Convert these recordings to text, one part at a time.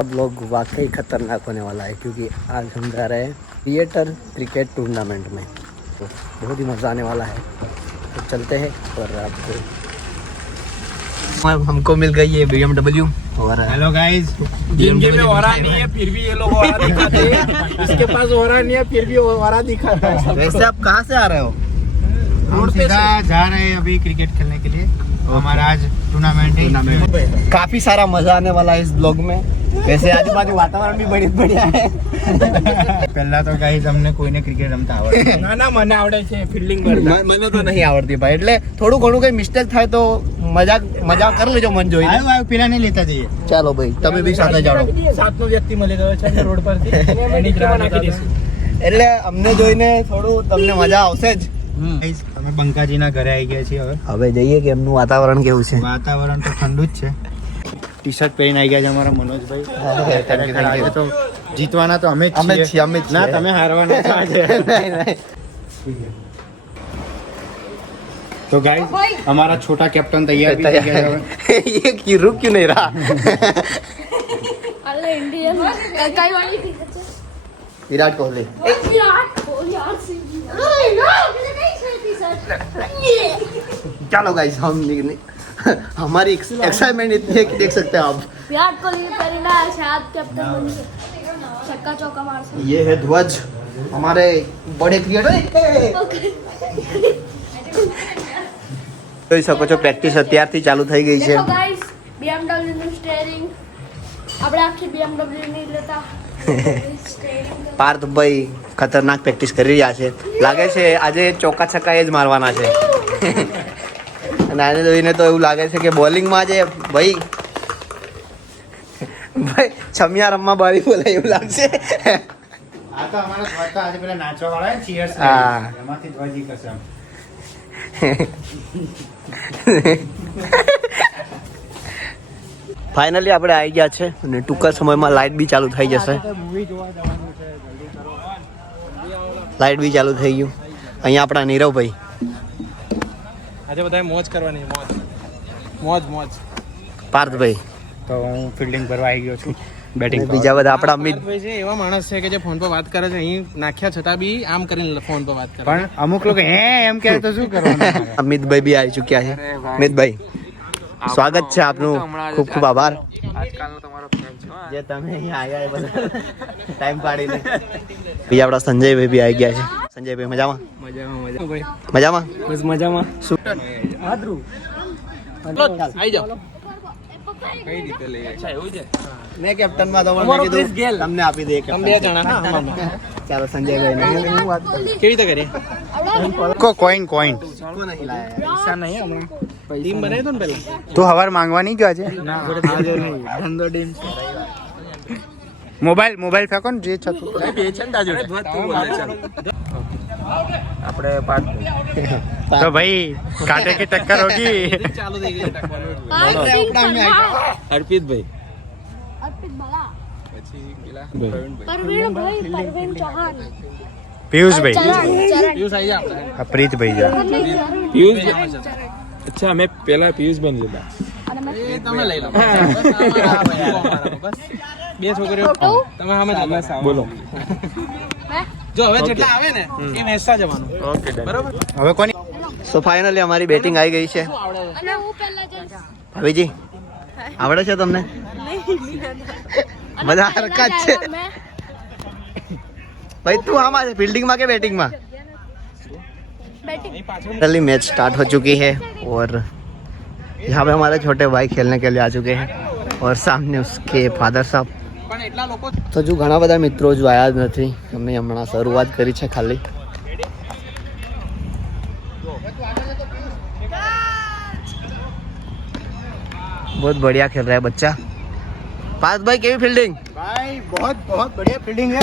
अब लोग वाकई खतरनाक होने वाला है क्योंकि आज हम जा रहे हैं थिएटर क्रिकेट टूर्नामेंट में, तो बहुत ही मज़ा आने वाला है। तो चलते हैं और आपको हमको मिल गई है BMW और हेलो गाइस, जिंदगी में ओरा नहीं है फिर भी ये लोग ओरा दिखाते हैं। इसके पास ओरा नहीं है फिर भी ओरा दिखाता है। वैसे आप कहाँ से आ रहे हो? हम सीधा जा रहे हैं अभी क्रिकेट खेलने के लिए। हमारा आज टूर्नामेंट है। काफी सारा मजा आने वाला है इस ब्लॉग में। वैसे आजू-बाजू वातावरण भी बड़ी बढ़िया है। પહેલા તો ગાઈસ અમને કોઈને ક્રિકેટ રમતા આવડે ના ના મને આવડે છે ફિલ્ડિંગ કરતા. મને તો નહીં આવડતી ભાઈ, એટલે થોડું ઘણું કઈ મિસ્ટેક થાય તો મજાક કરી લેજો મન જોઈને. આવ્યો પેલા નહીં લેતા જઈએ. ચાલો ભાઈ, તમે બી સાથે જાઓ. સાતનો વ્યક્તિ મળી ગયો છે રોડ પરથી. એની જ રાહ નાખી દઈશું. એટલે અમને જોઈને થોડું તમને મજા આવશે જ. ગાઈસ અમે બંકાજીના ઘરે આવી ગયા છીએ. હવે જઈએ કે એમનું વાતાવરણ કેવું છે. વાતાવરણ તો ઠંડુ જ છે. ટી શર્ટ પહેરીને આવી ગયા છે અમારા મનોજભાઈ. આજે તો જીતવાના તો અમે જ છીએ. ના તમે હારવાના છો આજે. तो गाइस हमारा छोटा कैप्टन तैयार भी हो गया है। ये क्यों रुक क्यों नहीं रहा? अरे इंडियन कई वाली थी विराट कोहली. विराट कोहली यार चलो गाइस, हम हमारी एक्साइटमेंट इतनी है कि देख सकते हैं आप. विराट कोहली पहला शायद कैप्टन बन छक्का चौका मार सकते. ये है ध्वज हमारे बड़े क्रिकेटर. જોઈ શકો છો પ્રેક્ટિસ અત્યારથી ચાલુ થઈ ગઈ છે. देखो गाइस BMW નું સ્ટીયરિંગ આપણે આખી BMW નહીં લેતા. પાર્થભાઈ ખતરનાક પ્રેક્ટિસ કરી રહ્યા છે. લાગે છે આજે ચોકા છક્કા એ જ મારવાના છે. અને આને જોઈને તો એવું લાગે છે કે બોલિંગમાં આજે ભાઈ છમિયા રમવા બારી બોલાય એવું લાગશે. આ તો અમારા ધ્વજ તો આજે પેલા નાચવા વાળા છે ચીયર્સ. હા. એમાંથી ધ્વજી કરશે. ફાઇનલી આપણે આવી ગયા છે અને ટૂંક જ સમયમાં લાઇટ બી ચાલુ થઈ જશે. લાઇટ બી ચાલુ થઈ ગયું. અહીંયા આપણા નીરવભાઈ. આજે બધાએ મોજ કરવાની. મોજ મોજ. પાર્થભાઈ તો હું ફિલ્ડિંગ કરવા આવી ગયો છું. બેટિંગ બીજા બધા આપણા અમિત છે એવા માણસ છે કે જે ફોન પર વાત કરે છે. અહીં નાખ્યા છતાં બી આમ કરીને ફોન પર વાત કરે. પણ અમુક લોકો હે એમ કહે તો શું કરવાનું? અમિતભાઈ બી આવી ચૂક્યા છે. અમિતભાઈ સ્વાગત છે આપનું, ખૂબ ખૂબ આભાર જે તમે અહીંયા આવ્યા એ બધા ટાઈમ કાઢીને. બીજા આપણા સંજયભાઈ બી આવી ગયા છે. સંજયભાઈ મજામાં? મજામાં બસ મજામાં. આવી જાઓ. કઈ રીતે લઈએ? અચ્છા એવું છે. મેં કેપ્ટનમાં તો તમને આપી દે. તમે બે જણા. ચાલો સંજયભાઈ હું વાત કરું. કેવી રીતે કરીએ? કોઈન પૈસા નહીં હમણાં. ટીમ બનાવી દો ને પેલા. તું હવાર માંગવા નહીં ગયો આજે? ધંધો ટીમ મોબાઈલ ફેંકો ને જે છતું. આપણે પાઠ તો ભાઈ કાંટે की टक्कर होगी. ચાલુ થઈ ગઈ. हरप्रीत અર્પિત બલા પછી પેલા परवीन भाई परवीन चौहान पीयूष भाई પિયુષ આવી જા આપણે. प्रीत भाई जा. પિયુષ અચ્છા અમે પેલા પિયુષ બન લીધા. એ તમે લઈ લો. બસ બે છોકરીઓ તમે સામે બોલો. જો હવે જેટલા આવે ને એ વેચતા જવાનું. Okay done. બરાબર. હવે કોની સો ફાઇનલી અમારી બેટિંગ આવી ગઈ છે. અને હું પહેલા જઈશ. ભાભીજી આવડે છે તમને? બધા હરકત છે ભાઈ. તું આમાં છે फील्डिंग में के बैटिंग में? बैटिंग फाइनली मैच स्टार्ट हो चुकी है और यहाँ पे हमारे छोटे भाई खेलने के लिए आ चुके हैं और सामने उसके फादर साहब. પણ એટલા લોકો તો જો ઘણા બધા મિત્રો જો આયા જ નથી. અમે હમણાં શરૂઆત કરી છે ખાલી. बहुत बढ़िया खेल रहा है बच्चा. पार्थ भाई केवी फील्डिंग? भाई बहुत बढ़िया फील्डिंग है.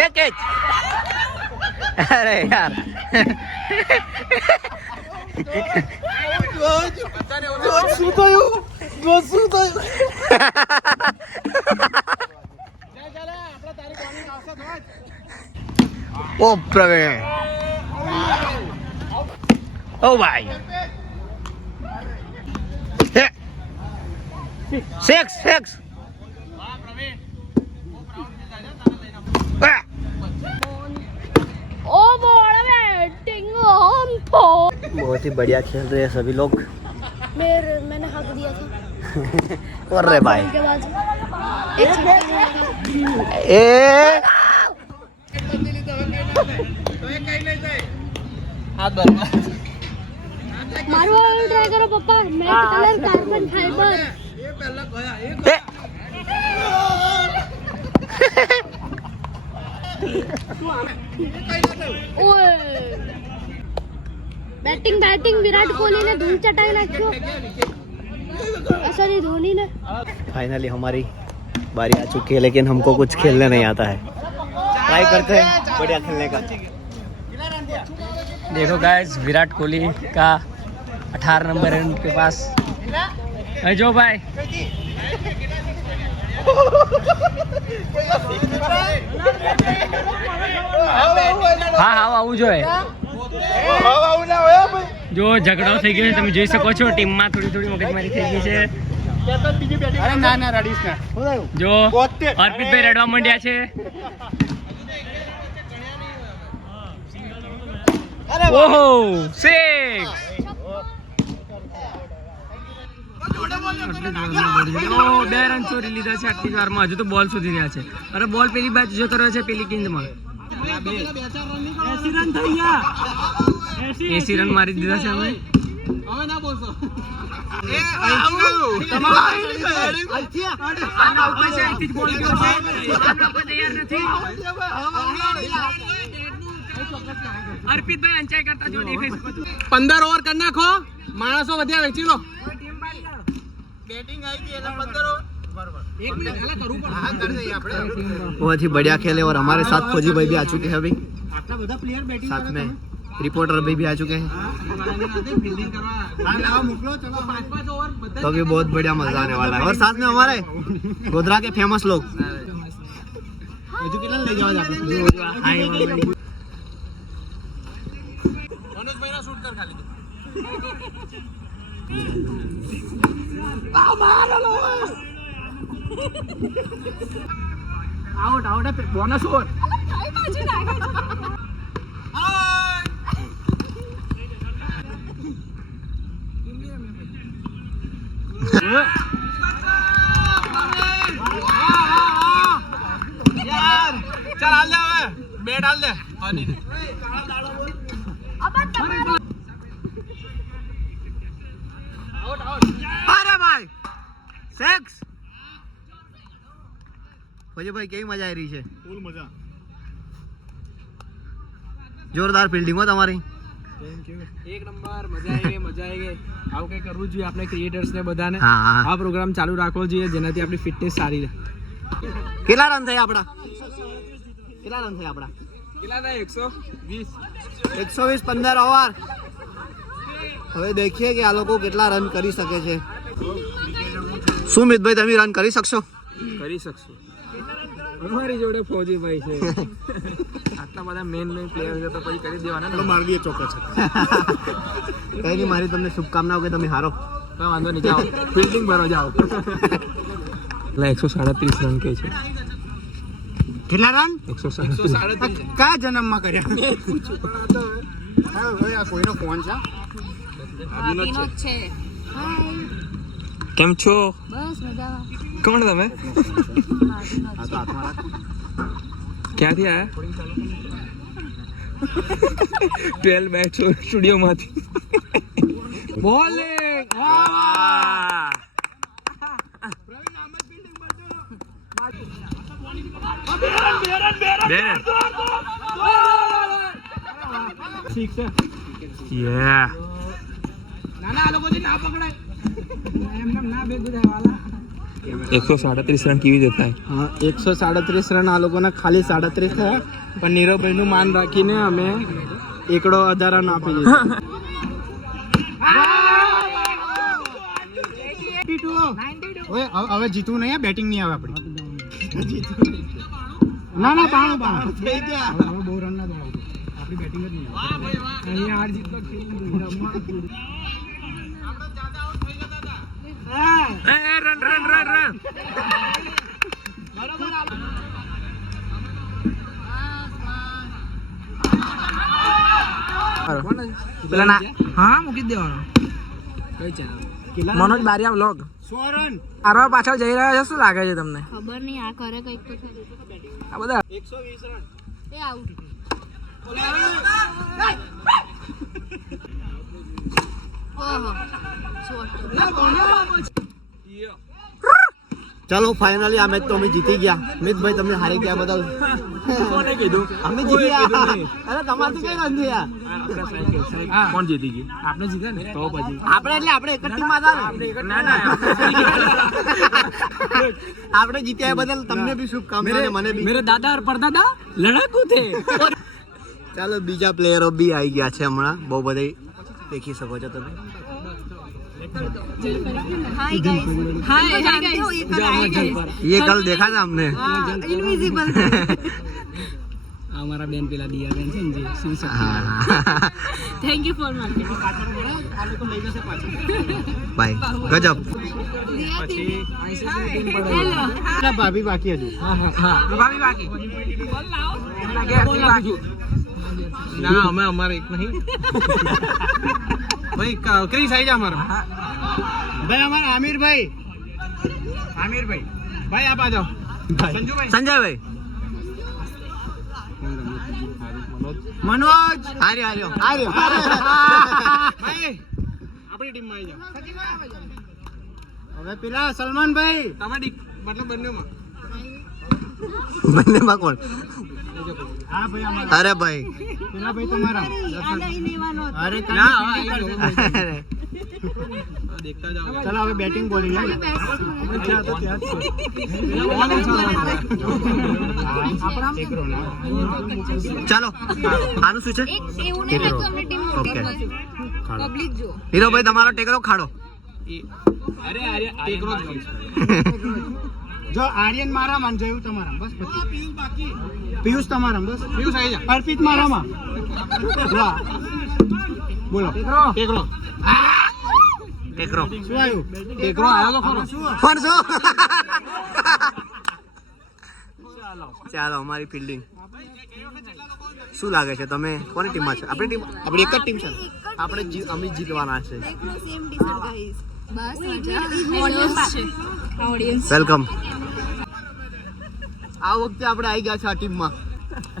एक कैच. अरे यार ओ प्रवीण ओ भाई सिक्स ओ बड़ा बैटिंग ऑन तो बहुत ही बढ़िया खेल रहे हैं सभी लोग। मैंने हक दिया था और रे भाई के बाद एक ए मारो ट्राई करो पापा मैट कलर कार्बन फाइबर ओए बैटिंग विराट कोहली ने धूल चटाई नाख्यो सॉरी धोनी ने। फाइनली हमारी बारी आ चुकी है, लेकिन हमको कुछ खेलने नहीं आता है। ट्राई करते हैं बढ़िया खेलने का। देखो गाइस विराट कोहली का 18 नंबर है उनके पास। जो भाई હા આવું જોઈએ જો ઝઘડો થઈ ગયો છે તમે જોઈ શકો છો ટીમમાં થોડી મગજમારી થઈ ગઈ છે જો અર્પિતભાઈ રડવા માંડ્યા છે ઓહો 6 બે રન ચોરી લીધા છે આટલી વારમાં હજુ તો બોલ શોધી રહ્યા છે અરે બોલ પેલી બાજુ જતો રહ્યો છે પેલી ગેંદમાં 80 રન મારી દીધા છે અમે અર્પિતભાઈ અંચાઈ કરતા જો દેખાઈ શકો 15 ઓવર કરી નાખો માણસો વધ્યા વેચી લો बहुत ही बढ़िया खेले और हमारे साथ फौजी भाई भी आ चुके हैं अभी, साथ में रिपोर्टर भाई भी आ चुके हैं। तो अभी बहुत बढ़िया मजा आने वाला है और साथ में हमारे गोधरा के फेमस लोग आउट है बोनस ओवर यार चल डाल दे बे डाल दे अरे भाई सेक्स फौजी भाई કેવી મજા આવી રહી છે? ફૂલ મજા, જોરદાર ફિલ્ડિંગ હો તમારી। એક નંબર મજા આવી ગઈ આવું કઈ કરવું જોઈએ આપણે ક્રિએટર્સ ને બધાને હા આ પ્રોગ્રામ ચાલુ રાખવો જોઈએ જેનાથી આપણી ફિટનેસ સારી રહે। કેટલા રન થયા આપડા? કેટલા 120 15 ઓવર। હવે देखिए કે આ લોકો કેટલા રન કરી શકે છે। શું મિતભાઈ તમે રન કરી શકશો? અમારી જોડે ફૌજીભાઈ છે આટલા બધા મેન પ્લેયર છે તો પછી કરી દેવાના ને મારી દે ચોક્કસ કઈ નહીં, મારી તમને શુભકામનાઓ કે તમે હારો। કઈ વાંધો નહીં, જાઓ ફિલ્ડિંગ ભરો જાઓ। 137 રન કે છે। કેટલા રન? 137 કયા જન્મમાં કર્યા? આ કોઈનો ફોન છે? કેમ છો? બસ મજામાં। કોણ તમે? આ તો હાથમાં રાખ। ક્યાંથી આયા? 12 બેટ સ્ટુડિયો માંથી બોલિંગ નાના આ લોકોથી ના પકડાય એમને ના ભેગું થાય વાલા। 137 રન કેવી રીતે થાય? હા 137 રન આ લોકોના ખાલી 37 થયા પણ નીરવભાઈનું માન રાખીને અમે એકડો 18 રન આપી દીધું। હવે જીતવું નહીં, બેટિંગ નહીં આવે આપણી। ના બાણું થઈ ગયા, હવે બહુ રન ના દોડાવજો, આપણી બેટિંગ જ નહીં આવે। અહીંયા હાર જીતનો ખેલ નથી, રમવાનું રન પેલા ના હા મૂકી જ દેવાનો કઈ ચેનલ મનોજ બારિયા વ્લોગ સોરન આરવા પાછળ જઈ રહ્યા છે શું લાગે છે તમને ખબર નહીં આ કરે કઈક તો આ બધા 120 રન એ આઉટ ઓહો ચાલો ફાઇનલી આ મેચ તો અમે જીતી ગયા. મિતભાઈ તમને હારી ગયા બદલ કોને કીધું? અમે જીતી ગયા. અરે તમારથી કઈ રન થયા? કોણ જીતી ગયું? આપણે જીત્યા ને તો પછી આપણે એટલે આપણે એક જ ટીમમાં હતા ને. ના ના આપણે જીત્યા એ બદલ તમને બી શુભકામનાઓ અને મને બી. મેરે દાદા और परदादा लड़ाकू थे ચાલો બીજા પ્લેયરો બી આવી ગયા છે હમણાં. બહુ બધા દેખી શકો છો તમે. हाय गाइस ये कल देखा था हमने. इनविजिबल हमारा बेन पेला दिया बेन છે ને શું thank you for marketing bye ગજબ. हेलो ભાભી બાકી હજુ હા ભાભી બાકી બોલ લાવો એમના ઘેર બાકી ના અમે અમારે એક નહીં ભાઈ ક્રીસ આવી જા અમારા ભાઈ અમારા આમિરભાઈ ભાઈ આપ આ જાઓ સંજુભાઈ સંજયભાઈ મનોજ આર્યો ભાઈ આપણી ટીમમાં આવી જાઓ હવે પેલા સલમાનભાઈ તમે મતલબ બંનેમાં બંનેમાં કોણ? હા ભાઈ અમારા અરે ભાઈ પેલા ભાઈ તમારા અરે અરે દેખતા જાઓ ચલો હવે બેટિંગ બોલિંગ ચાલો આનું શું છે? એવું નહીં લાગતું અમને ટીમ મોટી ઓકે. પબ્લિક જો હીરોભાઈ તમારો ટેકરો ખાડો. અરે અરે ટેકરો જ ગયું. જો આર્યન મારામાં ને જયું તમારા બસ પછી પિયુષ તમારા બસ પિયુષ આવી જા અર્પિત મારામાં વાહ બોલો ટેકરો ટેકરો શું આવ્યું ટેકરો આવ્યો તો ખરો પણ શું? ચાલો અમારી ફિલ્ડિંગ શું લાગે છે? તમે કોની ટીમમાં છો? આપણી ટીમ આપણી એક જ ટીમ છે ને? આપણે અમે જીતવાના છે. સેમ ટી-શર્ટ ગાઈસ બસ ઓડિયન્સ છે ઓડિયન્સ વેલકમ. આ વખતે આપણે આવી ગયા છે આ ટીમમાં.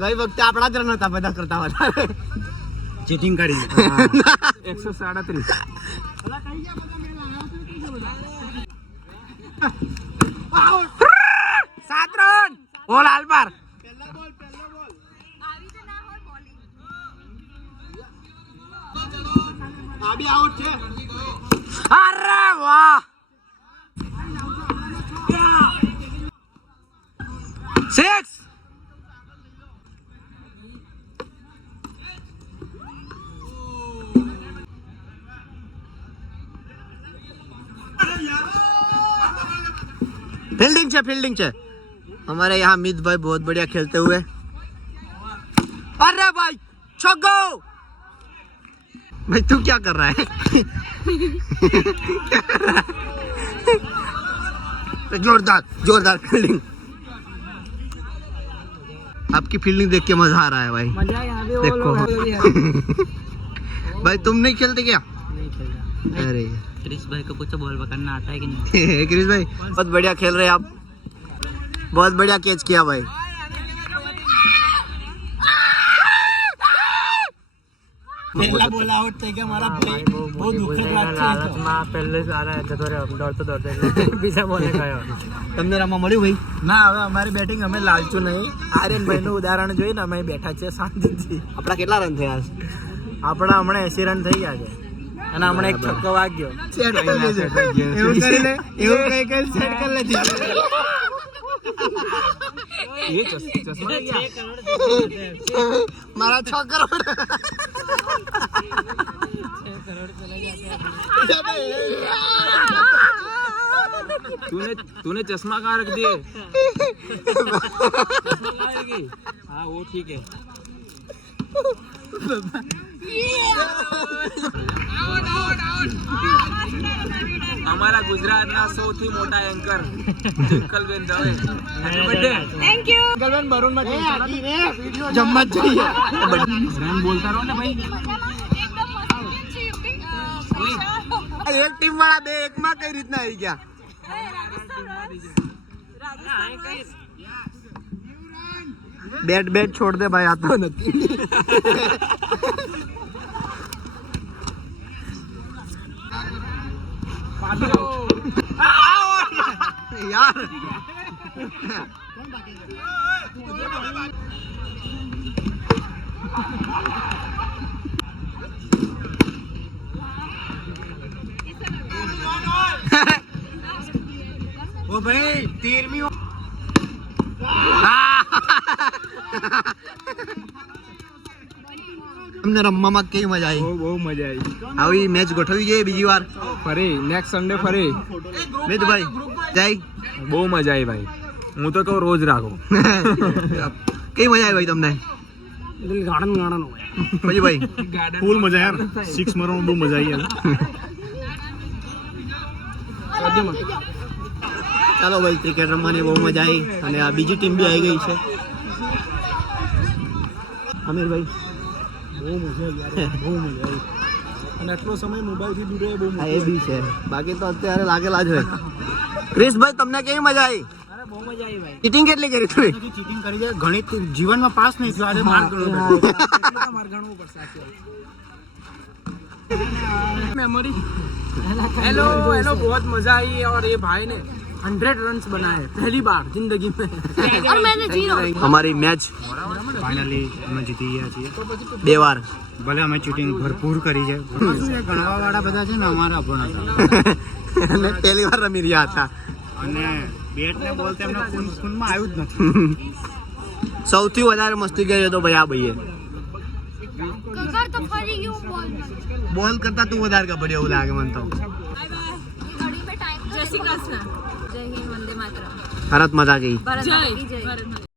ગઈ વખતે આપણા જ રન હતા બધા કરતા વધારે. ચીટિંગ કરી 137 7 રન ઓલ આલપાર આ બી આઉટ છે અરે વાહ 6 फील्डिंग है हमारे यहाँ मित भाई बहुत बढ़िया खेलते हुए. अरे भाई छक्का. भाई तू क्या कर रहा है? क्या कर रहा है? जोरदार फील्डिंग. आपकी फील्डिंग देख के मजा आ रहा है भाई. मजा आ गया देखो भाई तुम नहीं खेलते क्या? अरे क्रिस भाई को पूछो बॉल पकड़ना आता है कि नहीं. क्रिस भाई बहुत बढ़िया खेल रहे हैं आप. बहुत बढ़िया कैच किया भाई. પહેલા બોલ આઉટ થઈ ગયા મારા ભાઈ બહુ દુઃખદ વાત છે લાલચમાં પહેલે જ આ રહ્યા જતો રહ્યો દોડતો બીજા બોલે ગયો. તમને રમવા મળ્યું ભાઈ? ના હવે અમારી બેટિંગ અમે લાલચું નહીં. આર્યનભાઈ નું ઉદાહરણ જોઈને અમે બેઠા છે શાંતિથી. આપણા કેટલા રન થયા? આપણા હમણાં 80 રન થઈ ગયા છે અને હમણાં એક છક્કો વાગ્યો. એવું કરી લે એવું કઈ કઈ સેટ કરી લેતી ये चश्मा મારા 6 કરોડ. तूने चश्मा कहाँ रख दिए? चश्मा लाएगी? हाँ वो ठीक है. અમારા ગુજરાતના સૌથી મોટા એન્કર ટ્વિંકલબેન Dave. Happy birthday. Thank you ગલવન બરુન માં જમવા જ જઈએ રન બોલતા રહો ને ભાઈ. એક ટીમ વાળા બે એકમાં કઈ રીતના આવી ગયા? બેટ છોડ દે ભાઈ, આતો નથી. યાર ઓ ભાઈ 13મી તમને રમવામાં કેવી મજા આવી? બહુ મજા આવી. આવી મેચ ગોઠવી જોઈએ બીજી વાર. ફરી નેક્સ્ટ સન્ડે ફરી. મિતભાઈ જય. બહુ મજા આવી ભાઈ. હું તો કહું રોજ રાખો. કેવી મજા આવી ભાઈ તમને? ગાર્ડન પછી ભાઈ ફૂલ મજા યાર 6 મારવામાં બહુ મજા આવી યાર. ચાલો ભાઈ, ક્રિકેટ રમવાની બહુ મજા આવી અને આ બીજી ટીમ બી આવી ગઈ છે. અમીરભાઈ બહુ મજા આવી યાર, બહુ મજા આવી. અને આટલો સમય મોબાઈલ થી દૂર રહે બહુ હા, એ બી છે. બાકી તો અત્યારે લાગેલા જ હોય. ક્રિશભાઈ તમને કેવી મજા આવી? અરે બહુ મજા આવી ભાઈ. ચીટિંગ કેટલી કરી તું? ચીટિંગ કરી છે ગણિત જીવનમાં પાસ નહીં થયો, આજે માર્ક ગણો માર ગણવું પડશે. मेमोरी हेलो हेलो बहुत मजा आई और ये भाई ने 100 रन्स बनाए पहली बार जिंदगी में. और मैंने 0. અમારી મેચ ફાઇનલી અમે જીતી ગયા છીએ. 2 વાર. ભલે અમે ચીટિંગ ભરપૂર કરી છે, ગણવા વાળા બધા છે ને અમારા પણ હતા અને પહેલી વાર રમી રહ્યા હતા અને બેટ ને બોલ તેમના ખૂનમાં આવ્યું જ નથી. સૌથી વધારે મસ્તી કરી તો ભાઈ આ ભાઈએ. કકર તો ફરી ગયું બોલ. બોલ કરતા તું વધારે કબડ્ડી એવું લાગે મને તો. जय श्री कृष्ण. जय हिंद. वंदे मातरम. ભારત માતા કી. भारत माता की जय.